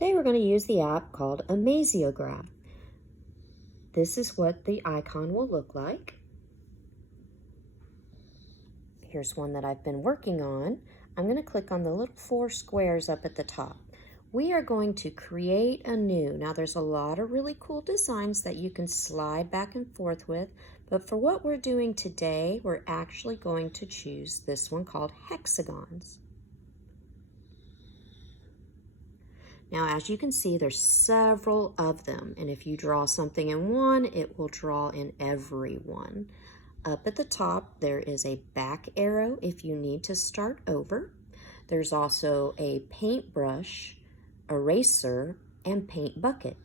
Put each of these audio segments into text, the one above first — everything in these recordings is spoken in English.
Today we're going to use the app called Amaziograph. This is what the icon will look like. Here's one that I've been working on. I'm going to click on the little 4 squares up at the top. We are going to create a new. Now there's a lot of really cool designs that you can slide back and forth with, but for what we're doing today, we're actually going to choose this one called hexagons. Now, as you can see, there's several of them, and if you draw something in one, it will draw in every one. Up at the top, there is a back arrow if you need to start over. There's also a paintbrush, eraser, and paint bucket.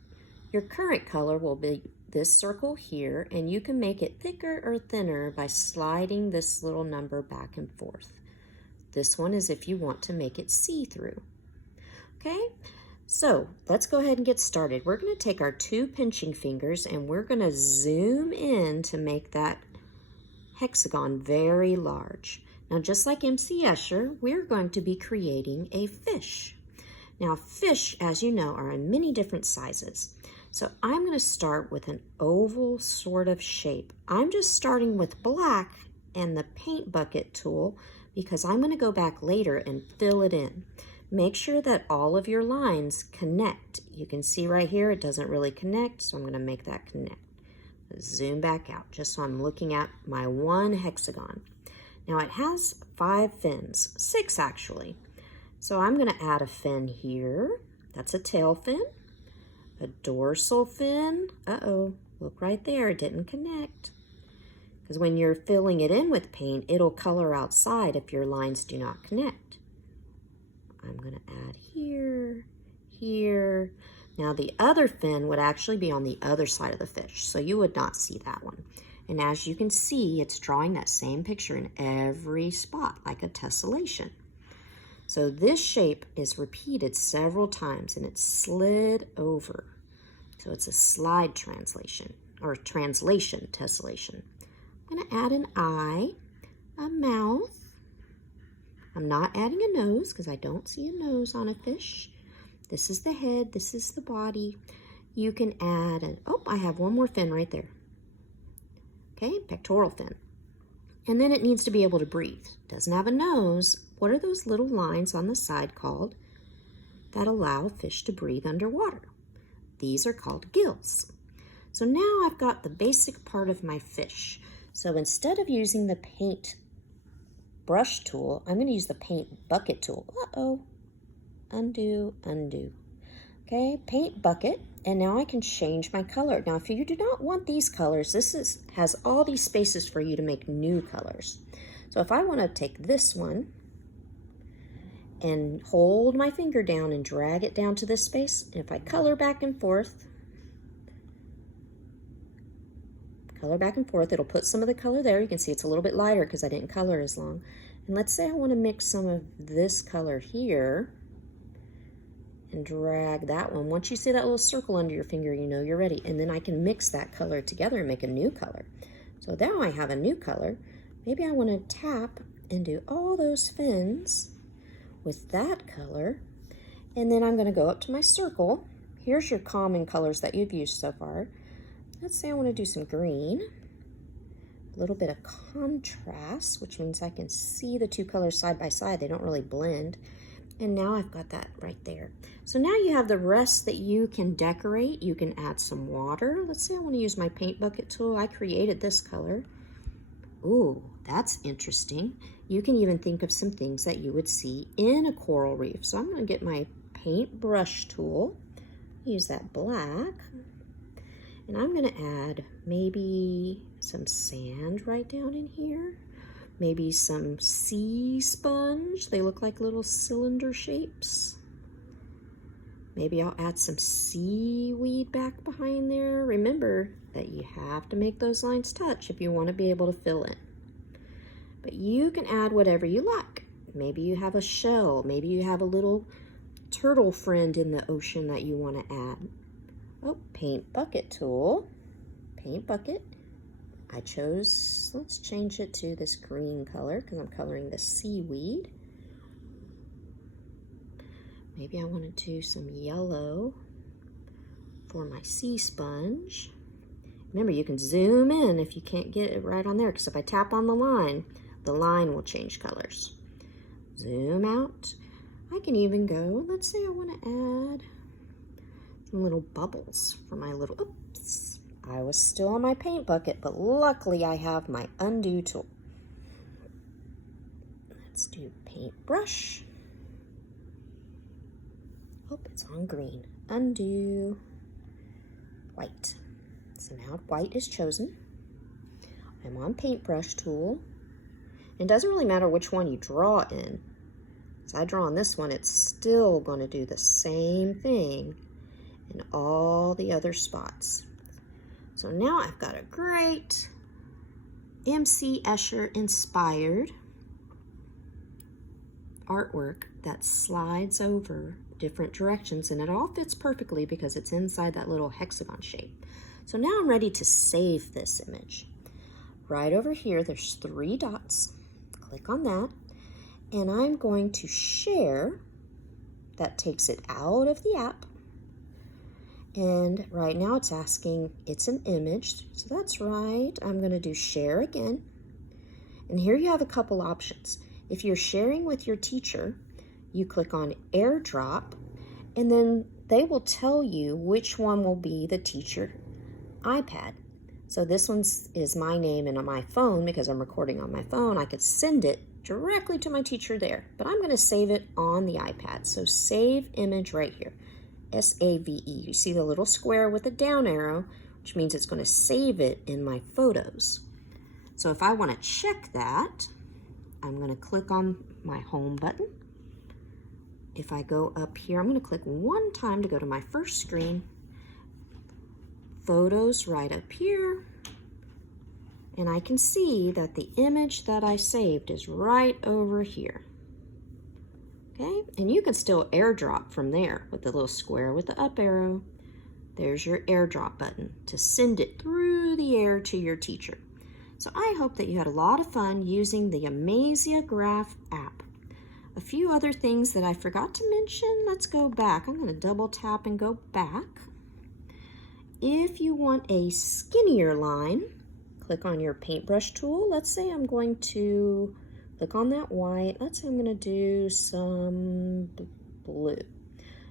Your current color will be this circle here, and you can make it thicker or thinner by sliding this little number back and forth. This one is if you want to make it see-through. Okay? So let's go ahead and get started. We're going to take our 2 pinching fingers and we're going to zoom in to make that hexagon very large. Now, just like MC Escher, we're going to be creating a fish. Now, fish, as you know, are in many different sizes. So I'm going to start with an oval sort of shape. I'm just starting with black and the paint bucket tool because I'm going to go back later and fill it in. Make sure that all of your lines connect. You can see right here it doesn't really connect, so I'm going to make that connect. Zoom back out just so I'm looking at my one hexagon. Now it has 5 fins, 6 actually. So I'm going to add a fin here. That's a tail fin. A dorsal fin. Uh-oh, look right there, it didn't connect. Because when you're filling it in with paint, it'll color outside if your lines do not connect. I'm going to add here, here. Now the other fin would actually be on the other side of the fish, so you would not see that one. And as you can see, it's drawing that same picture in every spot, like a tessellation. So this shape is repeated several times and it's slid over. So it's a slide translation, or translation tessellation. I'm going to add an eye, a mouth. I'm not adding a nose because I don't see a nose on a fish. This is the head, this is the body. You can add an, oh, I have one more fin right there. Okay, pectoral fin. And then it needs to be able to breathe. Doesn't have a nose. What are those little lines on the side called that allow fish to breathe underwater? These are called gills. So now I've got the basic part of my fish. So instead of using the paint brush tool, I'm going to use the paint bucket tool. Uh-oh. Undo, undo. Okay, paint bucket, and now I can change my color. Now, if you do not want these colors, this has all these spaces for you to make new colors. So if I want to take this one and hold my finger down and drag it down to this space, and if I color back and forth, it'll put some of the color there. You can see it's a little bit lighter because I didn't color as long. And let's say I want to mix some of this color here and drag that one. Once you see that little circle under your finger, you know you're ready. And then I can mix that color together and make a new color. So now I have a new color. Maybe I want to tap and do all those fins with that color. And then I'm going to go up to my circle. Here's your common colors that you've used so far. Let's say I want to do some green, a little bit of contrast, which means I can see the 2 colors side by side. They don't really blend. And now I've got that right there. So now you have the rest that you can decorate. You can add some water. Let's say I want to use my paint bucket tool. I created this color. Ooh, that's interesting. You can even think of some things that you would see in a coral reef. So I'm going to get my paint brush tool, use that black. And I'm going to add maybe some sand right down in here. Maybe some sea sponge. They look like little cylinder shapes. Maybe I'll add some seaweed back behind there. Remember that you have to make those lines touch if you want to be able to fill in. But you can add whatever you like. Maybe you have a shell. Maybe you have a little turtle friend in the ocean that you want to add. Oh, paint bucket tool, paint bucket. I chose, let's change it to this green color because I'm coloring the seaweed. Maybe I want to do some yellow for my sea sponge. Remember, you can zoom in if you can't get it right on there, because if I tap on the line will change colors. Zoom out. I can even go, let's say I want to add some little bubbles for my little, oops, I was still on my paint bucket, but luckily I have my undo tool. Let's do paintbrush. Oh, it's on green. Undo. White. So now white is chosen. I'm on paintbrush tool. It doesn't really matter which one you draw in. As I draw on this one, it's still going to do the same thing in all the other spots. So now I've got a great MC Escher inspired artwork that slides over different directions, and it all fits perfectly because it's inside that little hexagon shape. So now I'm ready to save this image. Right over here, there's 3 dots. Click on that, and I'm going to share. That takes it out of the app. And right now it's asking, it's an image, so that's right. I'm going to do share again. And here you have a couple options. If you're sharing with your teacher, you click on AirDrop, and then they will tell you which one will be the teacher iPad. So this one is my name and on my phone, because I'm recording on my phone. I could send it directly to my teacher there, but I'm going to save it on the iPad. So save image right here, S-A-V-E. You see the little square with the down arrow, which means it's going to save it in my photos. So if I want to check that, I'm going to click on my home button. If I go up here, I'm going to click one time to go to my first screen. Photos right up here. And I can see that the image that I saved is right over here. Okay, and you can still AirDrop from there with the little square with the up arrow. There's your AirDrop button to send it through the air to your teacher. So I hope that you had a lot of fun using the Amaziograph app. A few other things that I forgot to mention. Let's go back. I'm going to double tap and go back. If you want a skinnier line, click on your paintbrush tool. Let's say I'm going to click on that white. Let's say I'm going to do some blue.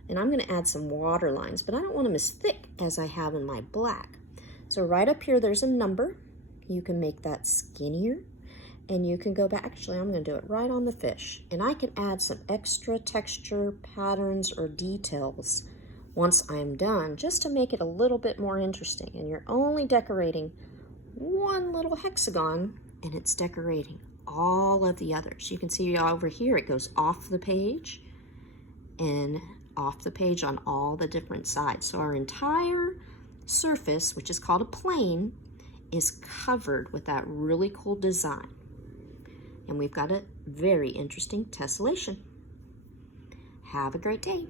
And I'm going to add some water lines, but I don't want them as thick as I have in my black. So right up here, there's a number. You can make that skinnier, and you can go back. Actually, I'm going to do it right on the fish, and I can add some extra texture, patterns, or details once I'm done, just to make it a little bit more interesting. And you're only decorating one little hexagon, and it's decorating all of the others. You can see over here, it goes off the page and off the page on all the different sides. So our entire surface, which is called a plane, is covered with that really cool design. And we've got a very interesting tessellation. Have a great day.